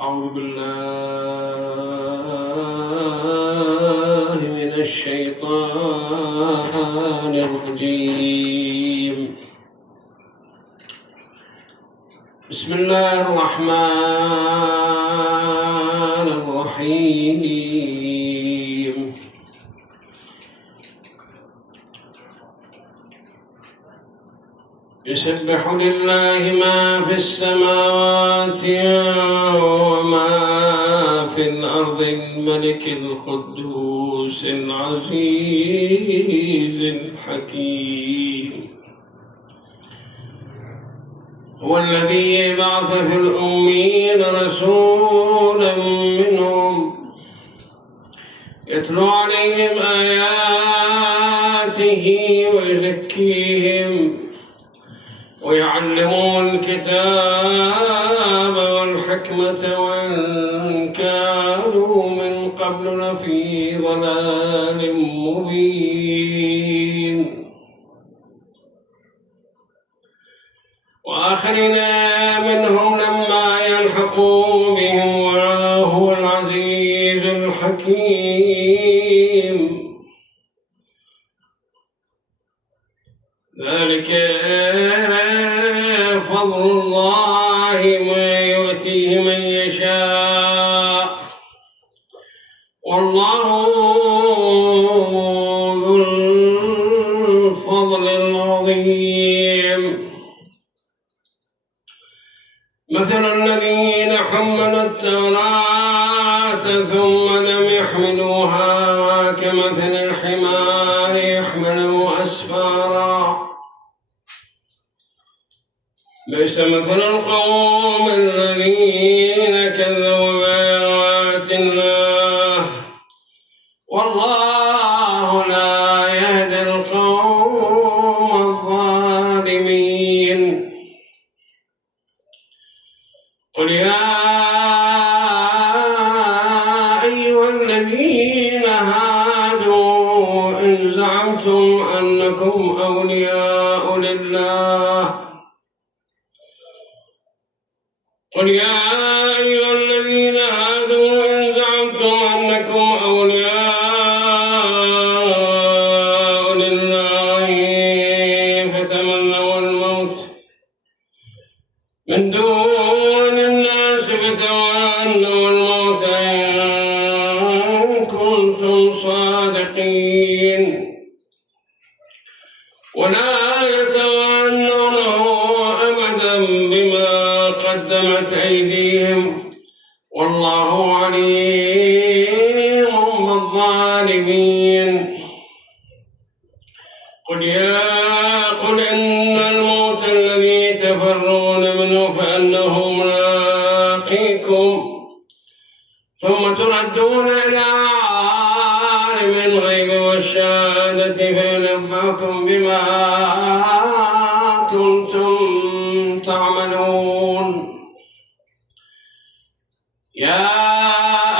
أعوذ بالله من الشيطان الرجيم. بسم الله الرحمن الرحيم. يسبح لله ما في السماوات وما في الأرض الملك القدوس العزيز الحكيم. هو الذي بعث في الأميين رسولا منهم يتلو عليهم آياته ويزكيهم ويعلمون الكتاب والحكمة وإن كانوا من قبل لفي ضلال مبين. وآخرين منهم لما يلحقوا بهم وهو العزيز الحكيم. ذلك فضل الله يؤتيه من يشاء والله ذو الفضل العظيم. مثل الذين حملوا التوراة ثم لم يحملوها كمثل الحمار يحمل أسفارا. ليس مثل القوم الذين كذبوا بآيات الله والله لا يهدي القوم الظالمين. قل يا أيها الذين هادوا إن زعمتم أنكم أولياء لله قل يا أيها الذين هادوا إن زعمتم أنكم أولياء لله فتمنوا الموت من دون الناس فتمنوا الموت إن كنتم صادقين ولا يتمنونه أبدا بما قدمت أيديهم والله عليم بالظالمين. قل إن الموت الذي تفرون منه فأنه ملاقيكم ثم تردون إلى عالم الغيب والشهادة فينبئكم بما كنتم تعملون. يا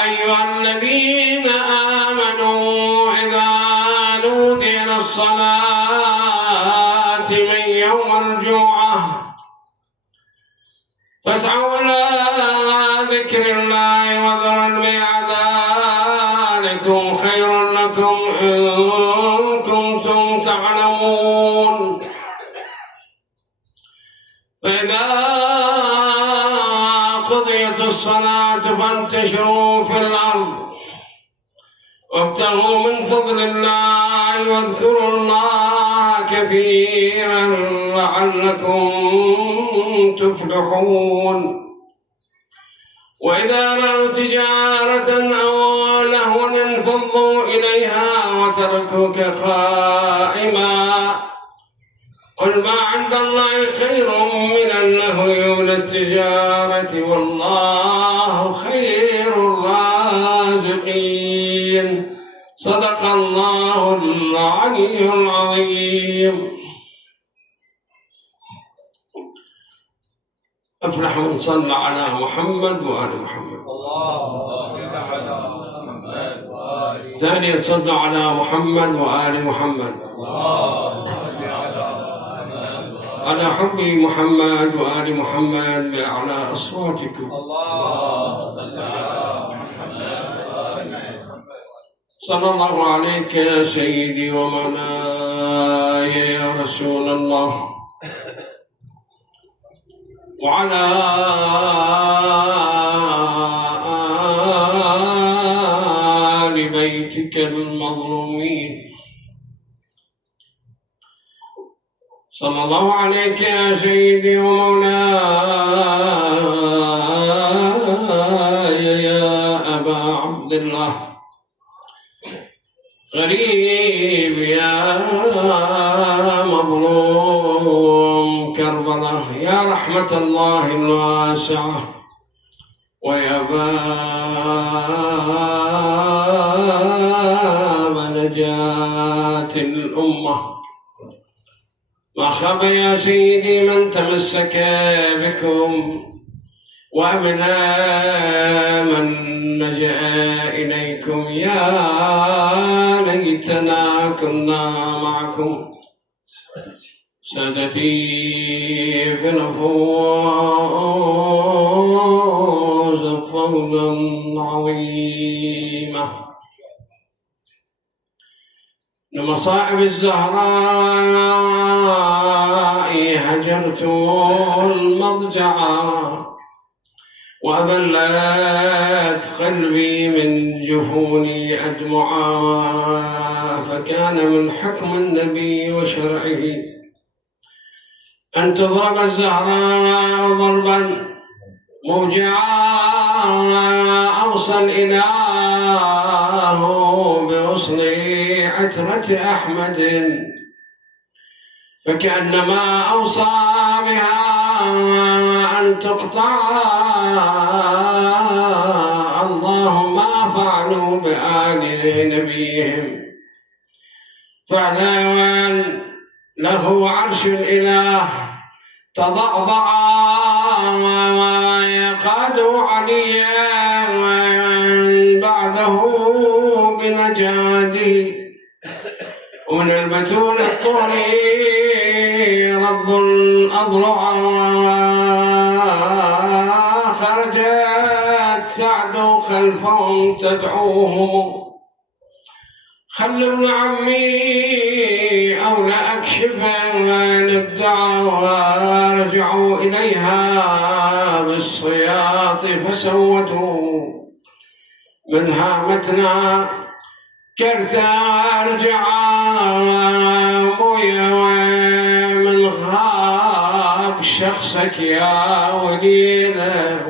أيها الذين آمنوا إذا نودي للصلاة من يوم الجمعة فاسعوا إلى ذكر الله وذروا البيع ذلكم خير لكم إن كنتم تعلمون. فإذا قضيت الصلاة فانتشروا في الأرض وابتغوا من فضل الله واذكروا الله كثيرا لعلكم تفلحون. وإذا رأوا تجارة أو لهوا انفضوا إليها وتركوك قائما قل ما عند الله خير من اللهو والتجارة والله خير الرازقين. صدق الله العلي العظيم. أفلح من صلى على محمد وآل محمد. ثانيا صلى على محمد وآل محمد. على حب محمد وآل محمد بأعلى أصواتكم. صلى الله عليك يا سيدي ومولاي يا رسول الله، وعلى آل بيتك المظلومين. صلى الله عليك يا سيدي ومولاي يا أبا عبد الله، غريب يا مظلوم كربلاء، يا رحمة الله الواسعة ويا باب نجاة الأمة. ما خاب يا سيدي من تمسك بكم، وأمنا من نجا إليكم. يا ليتنا كنا معكم سادتي في الفوز فوزا عظيما. لمصائب الزهراء هجرت المضجعا، وأبلت قلبي من جفوني أدمعا، فكان من حكم النبي وشرعه أن تضرب الزهراء ضربا موجعا. أوصى الإله بوصل عترة أحمد، فكأنما أوصى بها أن تقطع. الله ما فعلوا بآل نبيهم، فعلا له عرش الإله تضعضع، ويقاد عليا بعده بنجاده. ومن البتول الطهري رض الأضلع، خرجت سعد خلفهم تدعوهم. خل ابن عمي أو لا أكشف نبدع، ورجعوا إليها بالصياط فسوتوا منها متنا كرتا. رجعا من غاب شخصك يا ولينا،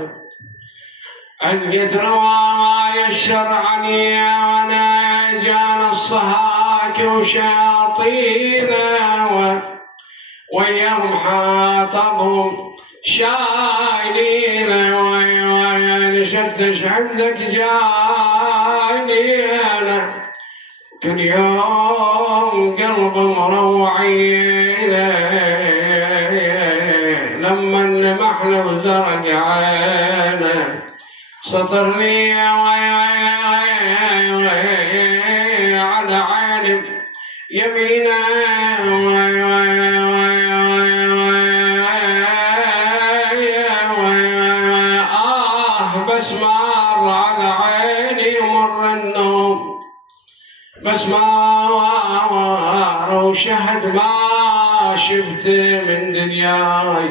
علقت روايا الشرعني وانا جانا الصهاك وشياطينا، وياهم حاطبهم شايلين. نشتش عندك جايلين كل يوم قلب مروعين، لما نمحل وزرق عينه سطرني على عيني يمينه. بس مر على عيني ومر النوم، بس ما وشهد ما شفت من دنياي،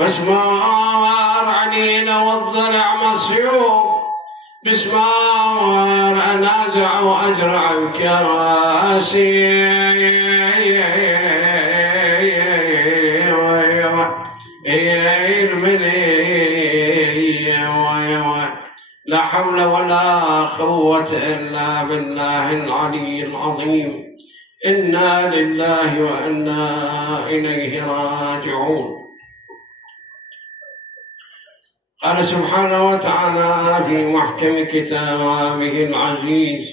بس ما عنينا والضلع مصيوب، بس ما انازع واجرع بكراسي. لا حول ولا قوة إلا بالله العلي العظيم. إنا لله وإنا إليه راجعون. قال سبحانه وتعالى في محكم كتابه العزيز: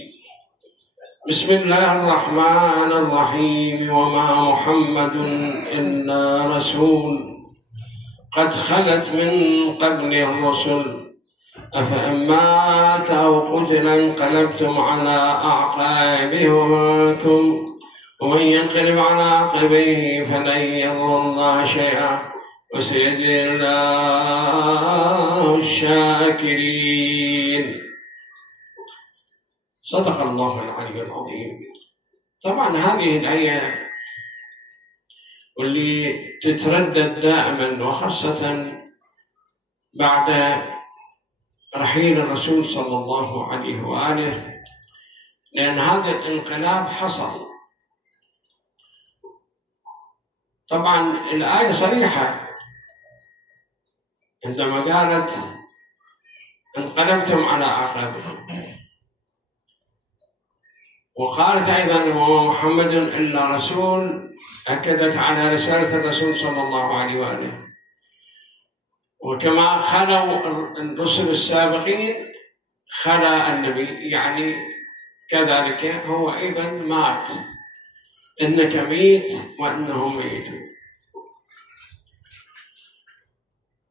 بسم الله الرحمن الرحيم. وما محمد إلا رسول قد خلت من قبله الرسل أفإن مات أو قتل انقلبتم على أعقابكم ومن ينقلب على عقبيه فلن يضر الله شيئا وسيجزي الله الشاكرين. صدق الله العلي العظيم. طبعا هذه الآية واللي تتردد دائما وخاصة بعد رحيل الرسول صلى الله عليه وآله، لأن هذا الانقلاب حصل. طبعا الآية صريحة عندما قالت انقلبتم على أعقابكم، وقالت أيضا وما محمد إلا رسول، أكدت على رسالة الرسول صلى الله عليه وآله. وكما خلوا الرسل السابقين خلا النبي، يعني كذلك هو أيضا مات، إنك ميت وإنهم ميتون.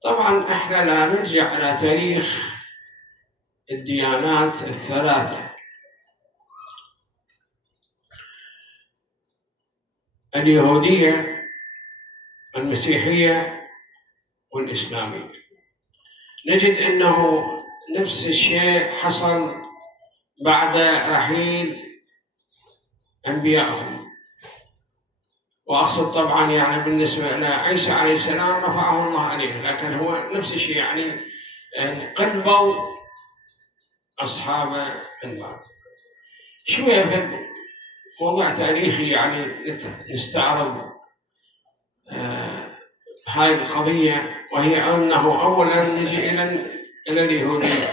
طبعا إحنا لا نرجع على تاريخ الديانات الثلاثة، اليهودية والمسيحية والإسلامية، نجد أنه نفس الشيء حصل بعد رحيل أنبيائهم. وأقصد طبعا يعني بالنسبة إلى عيسى عليه السلام رفعه الله عليه، لكن هو نفس الشيء، يعني قلبوا أصحاب النار. شوية في موضوع تاريخي يعني نستعرض هاي القضية، وهي أنه أولا نجي إلى اليهودية.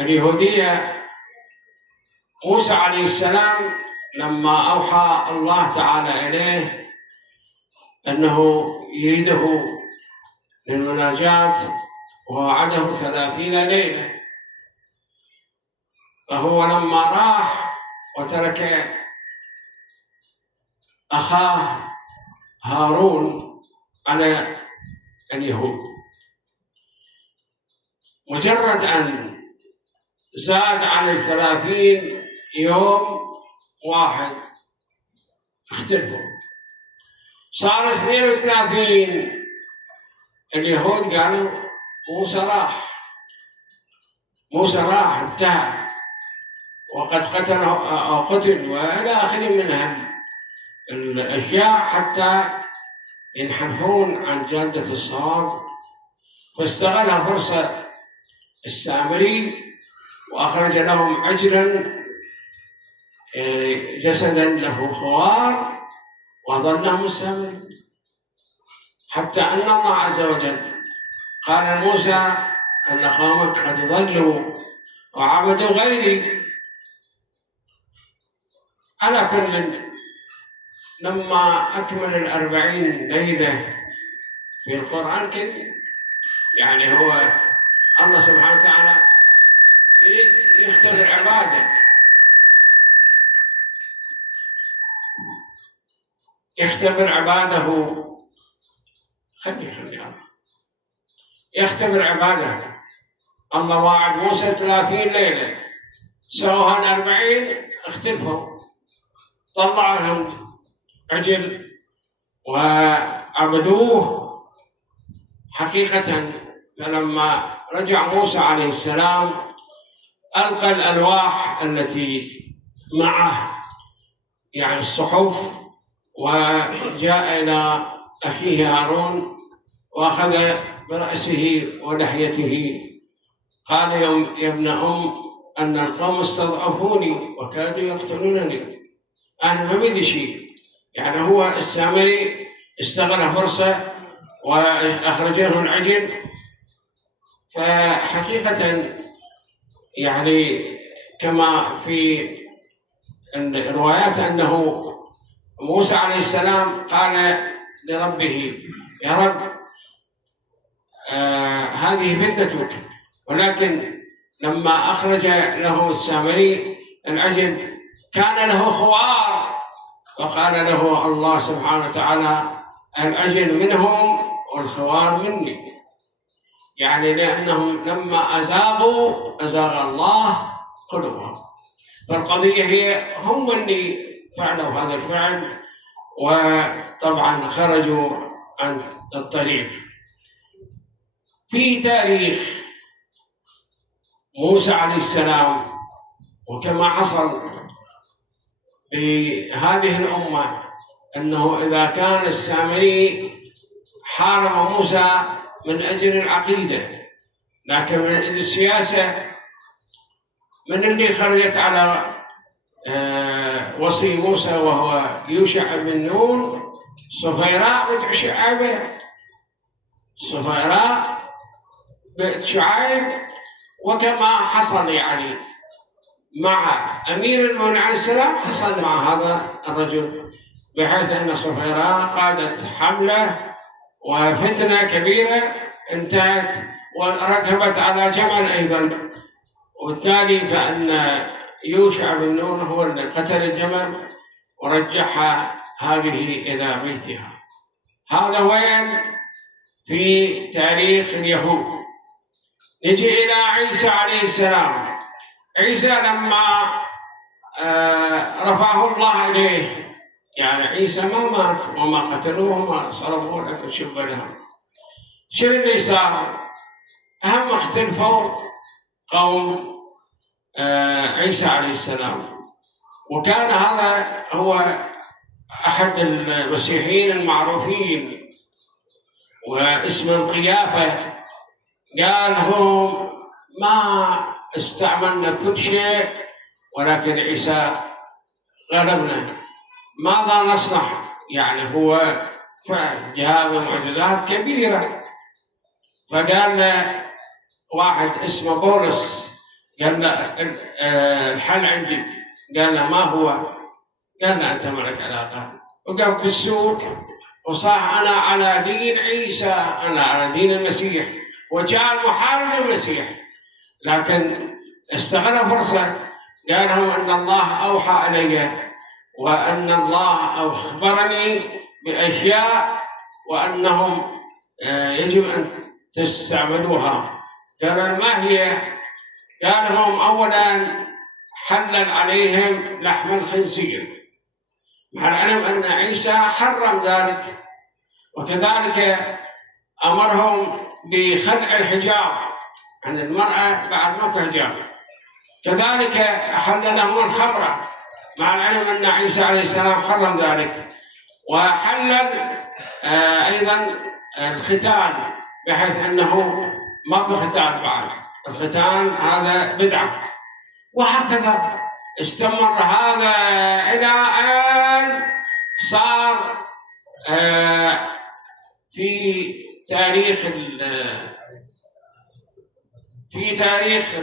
اليهودية موسى عليه السلام لما أوحى الله تعالى إليه أنه يريده للمناجاة ووعده 30 ليلة، فهو لما راح وترك أخاه هارون على اليهود، مجرد أن زاد عن 30 يوم واحد اختلفوا، صار 32. اليهود قالوا موسى راح انتهى وقد قتل أو قتل وإلى آخره من الأشياء حتى ينحرفون عن جادة الصواب. فاستغل فرصة السامري وأخرج لهم عجلا جسدا له خوار وظلهم السامري، حتى أن الله عز وجل قال موسى أن قومك قد ضلوا وعبدوا غيري. على كل، لما أكمل 40 ليلة في القرآن الكريم، يعني هو الله سبحانه وتعالى يريد يختبر عباده، يختبر عباده. الله وعد موسى 30 ليلة، سووها 40 اختلفوا، طلع لهم عجل وعبدوه حقيقة. فلما رجع موسى عليه السلام ألقى الألواح التي معه، يعني الصحف، وجاء إلى أخيه هارون وأخذ برأسه ولحيته، قال يا ابن أن القوم استضعفوني وكادوا يقتلونني، أنا ما بدي شيء. يعني هو السامري استغل فرصة وأخرج له العجل. فحقيقة يعني كما في الروايات أنه موسى عليه السلام قال لربه يا رب هذه فتنتك، ولكن لما أخرج له السامري العجل كان له خوار، وقال له الله سبحانه وتعالى العجل منهم والخوار مني، يعني لأنهم لما أزاغوا أزاغ الله قلوبهم. فالقضية هي هم اللي فعلوا هذا الفعل، وطبعا خرجوا عن الطريق. في تاريخ موسى عليه السلام، وكما حصل بهذه الأمة، أنه إذا كان السامري حارب موسى من أجل العقيدة، لكن من أجل السياسة، من اللي خرجت على وصي موسى وهو يوشع بن نون؟ صفيراء بنت شعيب، صفيراء بنت شعيب. وكما حصل يعني مع أمير المؤمنين عليه السلام، حصل مع هذا الرجل، بحيث أن صفيراء قادت حملة وفتنة كبيرة انتهت، وركبت على جمل أيضا، وبالتالي فإن يوشع بن نون هو الذي قتل الجمل ورجعها هذه إلى بيتها. هذا وين في تاريخ اليهود. نجي إلى عيسى عليه السلام. عيسى لما رفعه الله إليه، يعني عيسى ما مات وما قتلوه وما صلبوه، لكن شب لهم. شنو اللي صار؟ هم اختلفوا قوم عيسى عليه السلام، وكان هذا هو أحد المسيحيين المعروفين واسمه القيافة، قال هم ما استعملنا كل شيء ولكن عيسى غلبنا، ماذا نصنع؟ يعني هو فعل جهاد ومعجزات كبيرة. فقال له واحد اسمه بولس، قال له الحل عندي. قال له ما هو؟ قال له أنت مالك علاقة. وقف بالسوق وصاح أنا على دين عيسى، أنا على دين المسيح، وجاء محارب المسيح، لكن استغل فرصة. قال لهم أن الله أوحى إلي، وأن الله أخبرني بأشياء وأنهم يجب أن تستعملوها. قال ما هي؟ قال لهم أولا حلل عليهم لحم الخنزير، مع العلم أن عيسى حرم ذلك، وكذلك أمرهم بخلع الحجاب عن المرأة بعد موت حجاب. كذلك أحل لهم الخمر، مع العلم أن عيسى عليه السلام حرم ذلك. وحلل أيضا الختان، بحيث أنه ماكو ختان بعد، الختان هذا بدعة. وهكذا استمر هذا إلى أن صار في تاريخ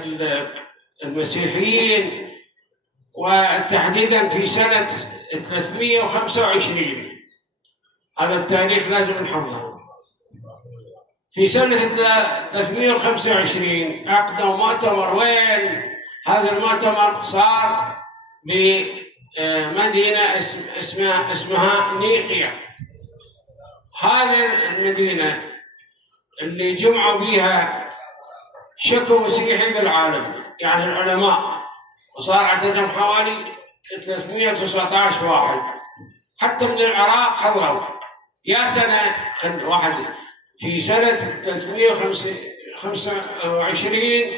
المسيحيين، وتحديدا في سنة 325. هذا التاريخ لازم نحفظه. في سنة 325 عقدوا مؤتمر. وين هذا المؤتمر؟ صار بمدينة اسمها نيقيا. هذه المدينة اللي جمعوا بها شكو مسيحي بالعالم، يعني العلماء، وصار عددهم حوالي 319 واحد، حتى من العراق حضروا. يا سنة واحد في سنة 325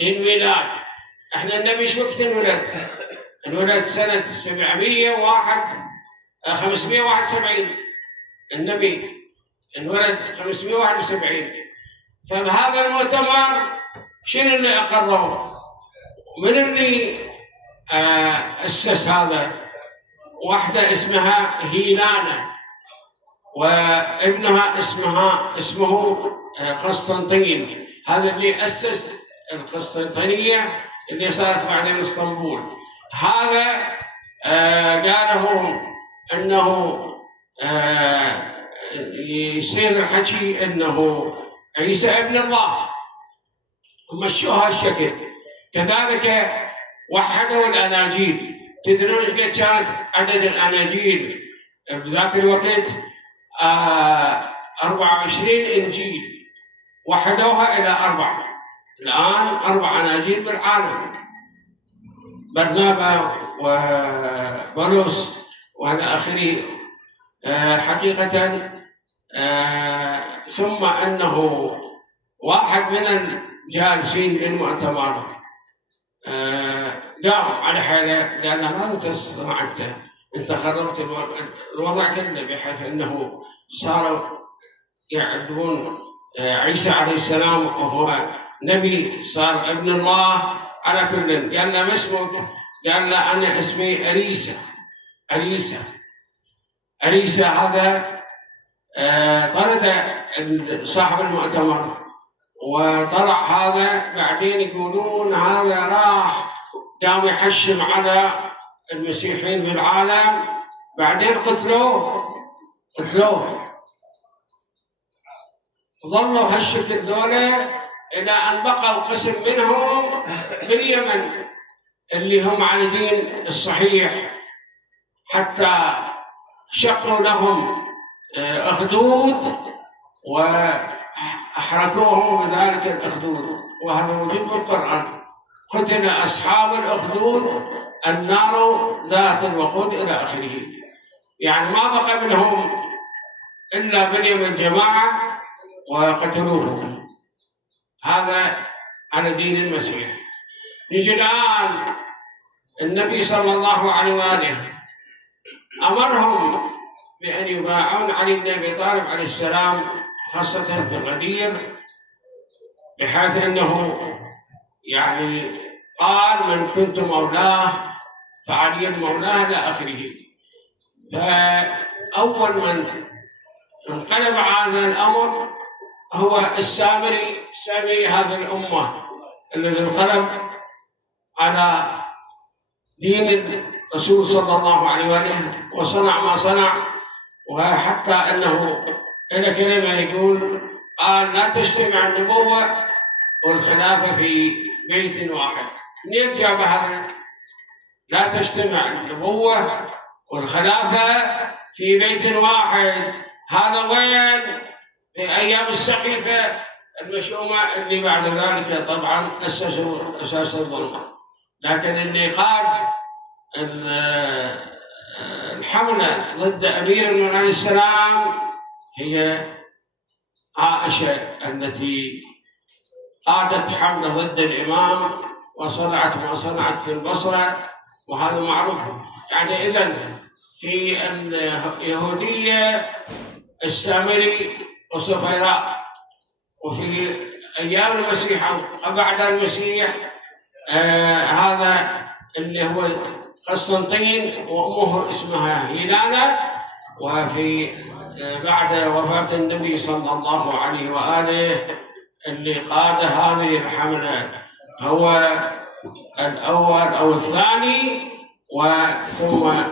للميلاد. احنا النبي شو وقت انولد؟ انولد سنة 571. النبي انولد 571. فبهذا المؤتمر شنو اللي أقرره؟ من اللي أسس هذا؟ واحدة اسمها هيلانا، وابنها اسمه قسطنطين. هذا اللي أسس القسطنطينية اللي صارت بعدين اسطنبول. هذا قاله أنه يصير الحكي أنه عيسى ابن الله، ومشوها الشكل. كذلك وحدوا الأناجيل. تدرون ايش قد كانت عدد الأناجيل بذاك الوقت؟ 24 إنجيل، وحدوها إلى 4. الآن 4 أناجيل بالعالم. برنابا وبولس وإلى آخره. حقيقة ثم أنه واحد من الجالسين بالمؤتمر قام على حاله قال له: ما تستطيع أنت خربت الوضع كله، بحيث أنه صاروا يعدون عيسى عليه السلام وهو نبي، صار ابن الله. على كل قال له: ما اسمك؟ قال له: أنا اسمي أريسا. هذا طرد صاحب المؤتمر، وطلع هذا بعدين يقولون هذا راح قام يحشم على المسيحيين بالعالم، بعدين قتلوه. ظلوا هالشكل ذولا إلى أن بقى القسم منهم باليمن اللي هم على دين الصحيح، حتى شقوا لهم أخدود وأحرقوهم بذلك الأخدود، وهذا موجود بالقرآن: قتل أصحاب الأخدود النار ذات الوقود إلى آخره. يعني ما بقى منهم إلا باليمن جماعة وقتلوه. هذا على دين المسيح. نجي الآن النبي صلى الله عليه وآله أمرهم بأن يبايعون علي بن أبي طالب عليه السلام، خاصة في الغدير، بحيث أنه يعني قال: من كنت مولاه فعلي مولاه إلى آخره. فأول من انقلب هذا الأمر هو السامري هذه الأمة الذي انقلب على دين الرسول صلى الله عليه وآله وصنع ما صنع. وحتى أنه إلى كلمة يقول: قال: لا تجتمع النبوة والخلافة في بيت واحد. منين جاب هذا؟ لا تجتمع النبوة والخلافة في بيت واحد. هذا وين؟ في أيام السقيفة المشؤومة اللي بعد ذلك طبعا أساس الظلم. لكن اللي قاد الحملة ضد أمير المؤمنين عليه السلام هي عائشة، التي قادت حملة ضد الإمام وصنعت ما صنعت في البصرة، وهذا معروف. يعني إذن في اليهودية السامري وصفيراء، وفي أيام المسيح أو بعد المسيح هذا اللي هو قسطنطين وأمه اسمها هيلانا. وفي بعد وفاة النبي صلى الله عليه وآله اللي قاد هذه الحملة هو الأول أو الثاني، وثم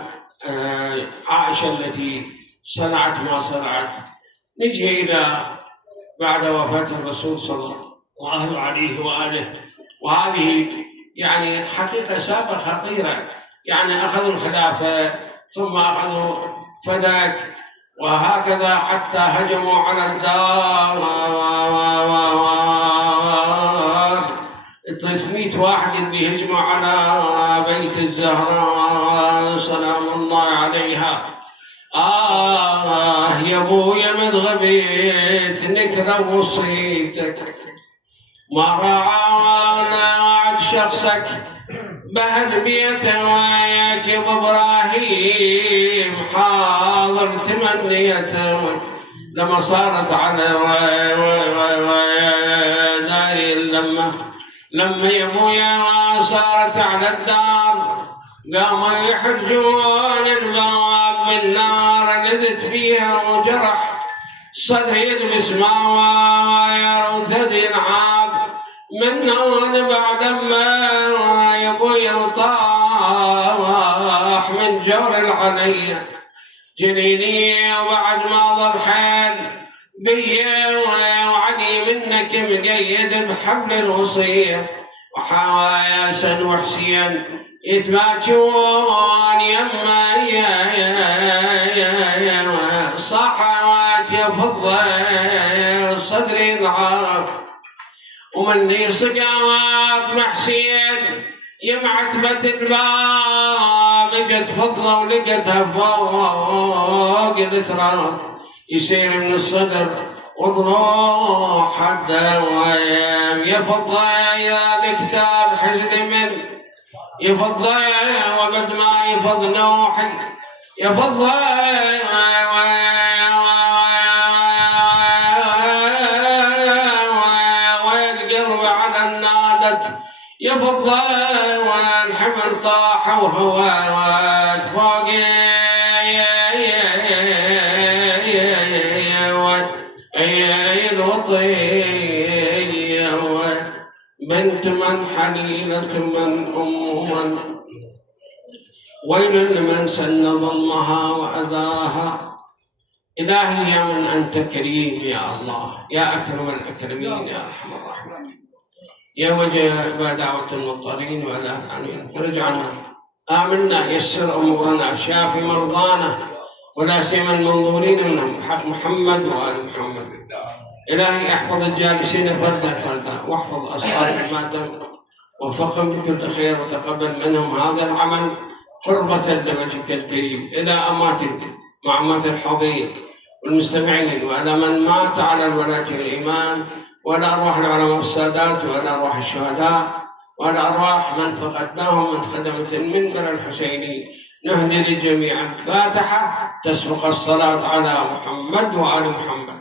عائشة التي صنعت ما صنعت. نجي إلى بعد وفاة الرسول صلى الله عليه وآله، وهذه يعني حقيقة سابقة خطيرة. يعني أخذوا الخلافة ثم أخذوا فدك، وهكذا حتى هجموا على الدار 300 واحد اللي هجموا على بيت الزهراء سلام الله عليها. يا ابويا من غبيت نكره وصيتك، ما راعى شخصك بهد بيته وياك يا ابراهيم، حاضر تمنيته لما صارت على داري لما يا ابويا صارت على الدار قاموا يحرجون البواب بالنار، نزت فيها وجرح صدري يلبس ماوى وثدي انعاب من نون بعد ما يا ابويا طاح من جور العلي جنيني، وبعد ما ضل حال بيا وعدي منك مقيد بحبل الوصيه، وحسن وحسين يتماشون يما يا صحوات يا فضة صدري ضعاف، ومني صقامات محسين يا معتبة الباب جت فضة ولقتها فوق التراب يسير من الصدر وضروح الدوام. يا فضة يا الكتاب حزن من يفضى وبد ما يفض نوحي يا فضة والقلب على النادت يا فضة والحمل طاح وهوات فوق الوطي بنت من حليلة من من ويل لمن سن ظلمها وأذاها. إلهي يا من أنت كريم يا الله يا أكرم الأكرمين يا أرحم الراحمين يا وجه دعوة المضطرين ولا العنين فرج عنا آمنا يسر أمورنا شافي مرضانا ولا سيما المنظورين منهم حق محمد وآل محمد. إلهي احفظ الجالسين فردا فردا واحفظ أصحاب المادة وفقهم بكل خير وتقبل منهم هذا العمل قربة لوجهك الكريم إلى أماتك مع أمات الحضير والمستمعين وإلى من مات على الولاة والإيمان وإلى أرواح العلماء السادات وإلى أرواح الشهداء وإلى أرواح من فقدناهم من خدمة المنبر الحسيني. نهدي للجميع الفاتحة تسبق الصلاة على محمد وآل محمد.